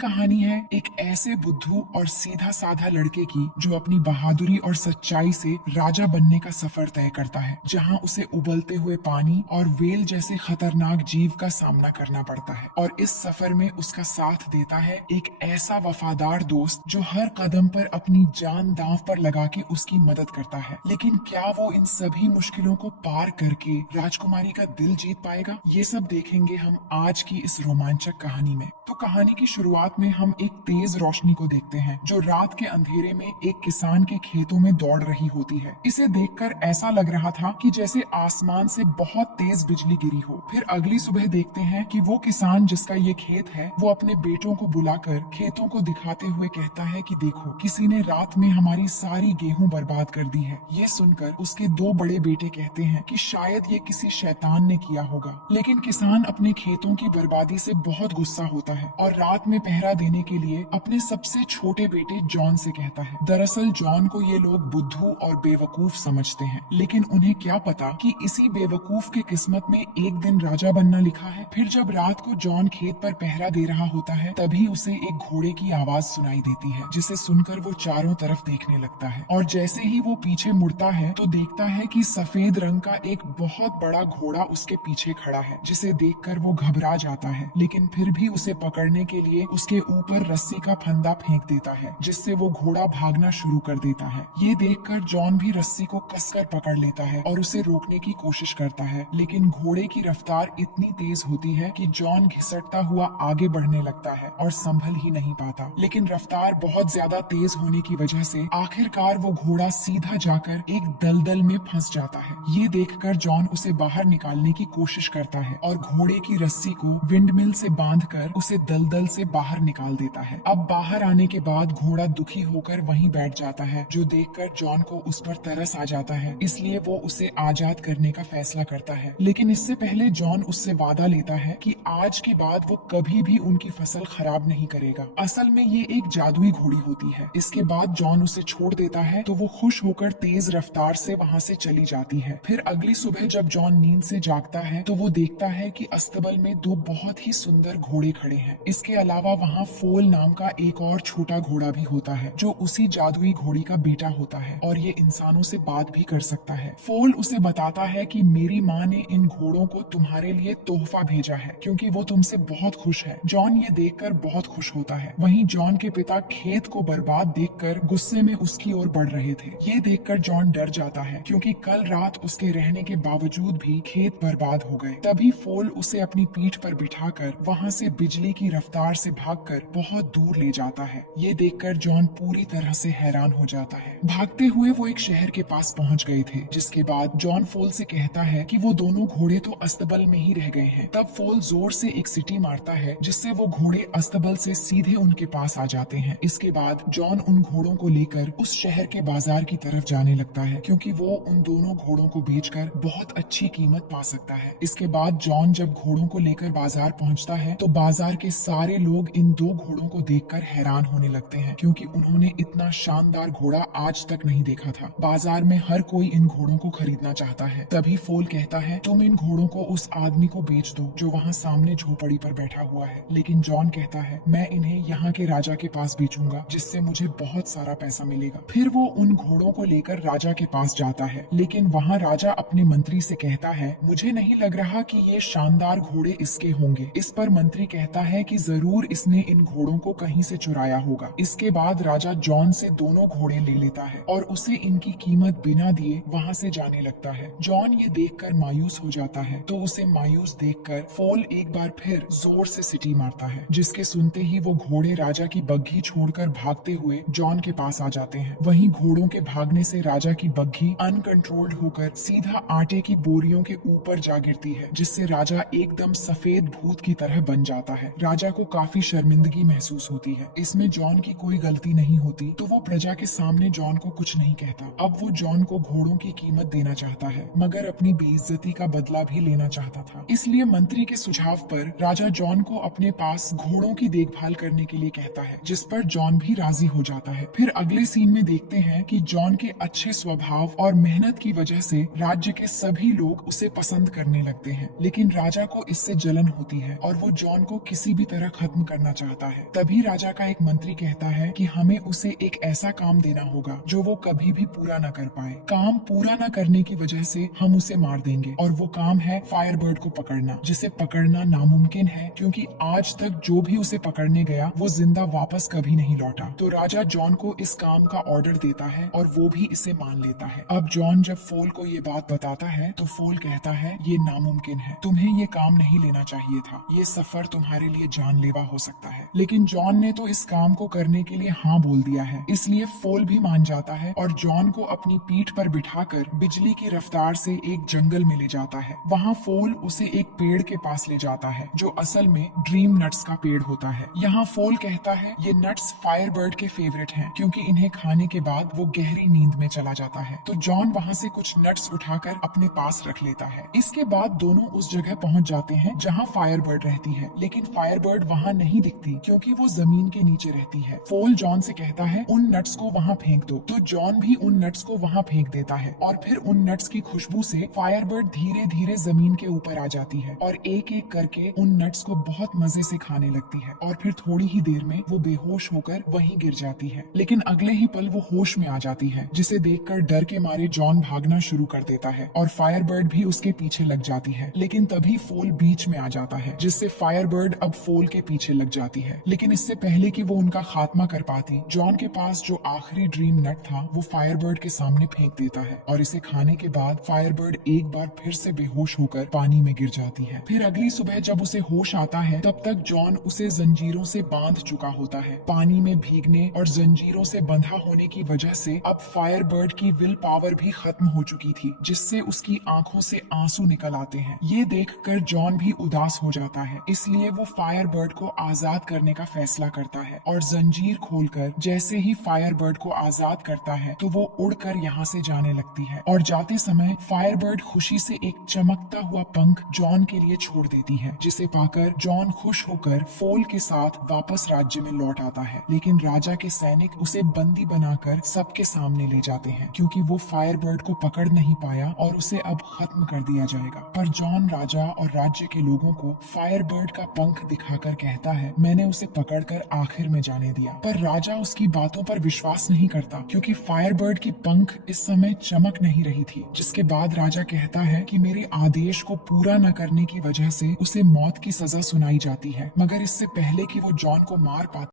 कहानी है एक ऐसे बुद्धू और सीधा साधा लड़के की जो अपनी बहादुरी और सच्चाई से राजा बनने का सफर तय करता है, जहां उसे उबलते हुए पानी और वेल जैसे खतरनाक जीव का सामना करना पड़ता है। और इस सफर में उसका साथ देता है एक ऐसा वफादार दोस्त जो हर कदम पर अपनी जान दांव पर लगा के उसकी मदद करता है। लेकिन क्या वो इन सभी मुश्किलों को पार करके राजकुमारी का दिल जीत पाएगा? ये सब देखेंगे हम आज की इस रोमांचक कहानी में। तो कहानी की शुरुआत में हम एक तेज रोशनी को देखते हैं जो रात के अंधेरे में एक किसान के खेतों में दौड़ रही होती है। इसे देखकर ऐसा लग रहा था कि जैसे आसमान से बहुत तेज बिजली गिरी हो। फिर अगली सुबह देखते हैं कि वो किसान जिसका ये खेत है वो अपने बेटों को बुलाकर खेतों को दिखाते हुए कहता है कि देखो, किसी ने रात में हमारी सारी गेहूं बर्बाद कर दी है। ये सुनकर उसके दो बड़े बेटे कहते हैं कि शायद ये किसी शैतान ने किया होगा। लेकिन किसान अपने खेतों की बर्बादी से बहुत गुस्सा होता है और रात में पहरा देने के लिए अपने सबसे छोटे बेटे जॉन से कहता है। दरअसल जॉन को ये लोग बुद्धू और बेवकूफ समझते हैं, लेकिन उन्हें क्या पता कि इसी बेवकूफ के किस्मत में एक दिन राजा बनना लिखा है। फिर जब रात को जॉन खेत पर पहरा दे रहा होता है तभी उसे एक घोड़े की आवाज सुनाई देती है, जिसे सुनकर वो चारों तरफ देखने लगता है। और जैसे ही वो पीछे मुड़ता है तो देखता है कि सफेद रंग का एक बहुत बड़ा घोड़ा उसके पीछे खड़ा है, जिसे देखकर वो घबरा जाता है, लेकिन फिर भी उसे पकड़ने के लिए उसके ऊपर रस्सी का फंदा फेंक देता है, जिससे वो घोड़ा भागना शुरू कर देता है। ये देखकर जॉन भी रस्सी को कसकर पकड़ लेता है और उसे रोकने की कोशिश करता है, लेकिन घोड़े की रफ्तार इतनी तेज होती है कि जॉन घिसटता हुआ आगे बढ़ने लगता है और संभल ही नहीं पाता। लेकिन रफ्तार बहुत ज्यादा तेज होने की वजह से आखिरकार वो घोड़ा सीधा जाकर एक दलदल में फंस जाता है। ये देखकर जॉन उसे बाहर निकालने की कोशिश करता है और घोड़े की रस्सी को विंडमिल से बांधकर उसे दलदल से बाहर निकाल देता है। अब बाहर आने के बाद घोड़ा दुखी होकर वहीं बैठ जाता है, जो देखकर जॉन को उस पर तरस आ जाता है, इसलिए वो उसे आजाद करने का फैसला करता है। लेकिन इससे पहले जॉन उससे वादा लेता है कि आज के बाद वो कभी भी उनकी फसल खराब नहीं करेगा। असल में ये एक जादुई घोड़ी होती है। इसके बाद जॉन उसे छोड़ देता है तो वो खुश होकर तेज रफ्तार से वहाँ से चली जाती है। फिर अगली सुबह जब जॉन नींद से जागता है तो वो देखता है कि अस्तबल में दो बहुत ही सुंदर घोड़े खड़े हैं। इसके अलावा वहाँ फोल नाम का एक और छोटा घोड़ा भी होता है जो उसी जादुई घोड़ी का बेटा होता है और ये इंसानों से बात भी कर सकता है। फोल उसे बताता है कि मेरी माँ ने इन घोड़ों को तुम्हारे लिए तोहफा भेजा है क्योंकि वो तुमसे बहुत खुश है। जॉन ये देखकर बहुत खुश होता है। वहीं जॉन के पिता खेत को बर्बाद देखकर गुस्से में उसकी ओर बढ़ रहे थे। ये देखकर जॉन डर जाता है क्योंकि कल रात उसके रहने के बावजूद भी खेत बर्बाद हो गए। तभी फोल उसे अपनी पीठ पर बिठाकर वहाँ से बिजली की रफ्तार से भागकर बहुत दूर ले जाता है। ये देखकर जॉन पूरी तरह से हैरान हो जाता है। भागते हुए वो एक शहर के पास पहुँच गए थे, जिसके बाद जॉन फोल से कहता है कि वो दोनों घोड़े तो अस्तबल में ही रह गए हैं। तब फोल जोर से एक सीटी मारता है जिससे वो घोड़े अस्तबल से सीधे उनके पास आ जाते हैं। इसके बाद जॉन उन घोड़ों को लेकर उस शहर के बाजार की तरफ जाने लगता है क्योंकि वो उन दोनों घोड़ों को बेचकर बहुत अच्छी कीमत पा सकता है। इसके बाद जॉन जब घोड़ों को लेकर बाजार पहुंचता है तो बाजार के सारे लोग इन दो घोड़ों को देखकर हैरान होने लगते हैं क्योंकि उन्होंने इतना शानदार घोड़ा आज तक नहीं देखा था। बाजार में हर कोई इन घोड़ों को खरीदना चाहता है। तभी फोल कहता है, तुम इन घोड़ों को उस आदमी को बेच दो जो वहाँ सामने झोपड़ी पर बैठा हुआ है। लेकिन जॉन कहता है, मैं इन्हें यहाँ के राजा के पास बेचूंगा जिससे मुझे बहुत सारा पैसा मिलेगा। फिर वो उन घोड़ों को लेकर राजा के पास जाता है, लेकिन वहाँ राजा अपने मंत्री से कहता है, मुझे नहीं लग रहा कि ये शानदार घोड़े इसके होंगे। इस पर मंत्री कहता है कि जरूर इसने इन घोड़ों को कहीं से चुराया होगा। इसके बाद राजा जॉन से दोनों घोड़े ले लेता है और उसे इनकी कीमत बिना दिए वहाँ से जाने लगता है। जॉन ये देखकर मायूस हो जाता है तो उसे मायूस देखकर फोल एक बार फिर जोर से सीटी मारता है, जिसके सुनते ही वो घोड़े राजा की बग्घी छोड़कर भागते हुए जॉन के पास आ जाते हैं। वहीं घोड़ों के भागने से राजा की बग्घी अनकंट्रोल्ड होकर सीधा आटे की बोरियों के ऊपर जा गिरती है, जिससे राजा एकदम सफेद भूत की तरह बन जाता है। राजा को काफी शर्मिंदगी महसूस होती है। इसमें जॉन की कोई गलती नहीं होती तो वो प्रजा के सामने जॉन को कुछ नहीं कहता। अब वो जॉन को घोड़ों की कीमत देना चाहता है मगर अपनी बेइज्जती का बदला भी लेना चाहता था। इसलिए मंत्री के सुझाव पर राजा जॉन को अपने पास घोड़ों की देखभाल करने के लिए कहता है, जिस पर जॉन भी राजी हो जाता है। फिर अगले सीन में देखते हैं कि जॉन के अच्छे स्वभाव और मेहनत की वजह से राज्य के सभी लोग उसे पसंद करने लगते हैं। लेकिन राजा को इससे जलन होती है और वो जॉन को किसी भी तरह खत्म करना करना चाहता है। तभी राजा का एक मंत्री कहता है कि हमें उसे एक ऐसा काम देना होगा जो वो कभी भी पूरा न कर पाए। काम पूरा न करने की वजह से हम उसे मार देंगे, और वो काम है फायरबर्ड को पकड़ना, जिसे पकड़ना नामुमकिन है क्योंकि आज तक जो भी उसे पकड़ने गया वो जिंदा वापस कभी नहीं लौटा। तो राजा जॉन को इस काम का ऑर्डर देता है और वो भी इसे मान लेता है। अब जॉन जब फोल को ये बात बताता है तो फोल कहता है ये नामुमकिन है, तुम्हें ये काम नहीं लेना चाहिए था, ये सफर तुम्हारे लिए जानलेवा हो सकता है। लेकिन जॉन ने तो इस काम को करने के लिए हाँ बोल दिया है, इसलिए फोल भी मान जाता है और जॉन को अपनी पीठ पर बिठाकर बिजली की रफ्तार से एक जंगल में ले जाता है। वहाँ फोल उसे एक पेड़ के पास ले जाता है जो असल में ड्रीम नट्स का पेड़ होता है। यहाँ फोल कहता है ये नट्स फायरबर्ड के फेवरेट हैं क्योंकि इन्हें खाने के बाद वो गहरी नींद में चला जाता है। तो जॉन वहाँ से कुछ नट्स उठाकर अपने पास रख लेता है। इसके बाद दोनों उस जगह पहुँच जाते हैं जहाँ फायरबर्ड रहती है, लेकिन फायरबर्ड वहाँ नहीं दिखती क्योंकि वो जमीन के नीचे रहती है। फोल जॉन से कहता है उन नट्स को वहाँ फेंक दो, तो जॉन भी उन नट्स को वहाँ फेंक देता है और फिर उन नट्स की खुशबू से फायरबर्ड धीरे धीरे जमीन के ऊपर आ जाती है और एक एक करके उन नट्स को बहुत मजे से खाने लगती है और फिर थोड़ी ही देर में वो बेहोश होकर वहीं गिर जाती है। लेकिन अगले ही पल वो होश में आ जाती है, जिसे देखकर डर के मारे जॉन भागना शुरू कर देता है और फायरबर्ड भी उसके पीछे लग जाती है। लेकिन तभी फोल बीच में आ जाता है, जिससे फायरबर्ड अब फोल के पीछे लग जाती है। लेकिन इससे पहले कि वो उनका खात्मा कर पाती, जॉन के पास जो आखिरी ड्रीम नट था वो फायरबर्ड के सामने फेंक देता है और इसे खाने के बाद फायरबर्ड एक बार फिर से बेहोश होकर पानी में गिर जाती है। फिर अगली सुबह जब उसे होश आता है तब तक जॉन उसे जंजीरों से बांध चुका होता है। पानी में भीगने और जंजीरों से बंधा होने की वजह से अब फायरबर्ड की विल पावर भी खत्म हो चुकी थी, जिससे उसकी आंखों से आंसू निकल आते हैं। ये देखकर जॉन भी उदास हो जाता है, इसलिए वो फायरबर्ड को आजाद करने का फैसला करता है और जंजीर खोलकर जैसे ही फायरबर्ड को आजाद करता है तो वो उड़कर यहाँ से जाने लगती है और जाते समय फायरबर्ड खुशी से एक चमकता हुआ पंख जॉन के लिए छोड़ देती है, जिसे पाकर जॉन खुश होकर फोल के साथ वापस राज्य में लौट आता है। लेकिन राजा के सैनिक उसे बंदी बनाकर सबके सामने ले जाते हैं क्योंकि वो फायरबर्ड को पकड़ नहीं पाया और उसे अब खत्म कर दिया जाएगा। पर जॉन राजा और राज्य के लोगों को फायरबर्ड का पंख दिखाकर कहता है मैंने उसे पकड़कर आखिर में जाने दिया। पर राजा उसकी बातों पर विश्वास नहीं करता क्योंकि फायरबर्ड की पंख इस समय चमक नहीं रही थी। जिसके बाद राजा कहता है कि मेरे आदेश को पूरा न करने की वजह से उसे मौत की सजा सुनाई जाती है, मगर इससे पहले कि वो जॉन को मार पाता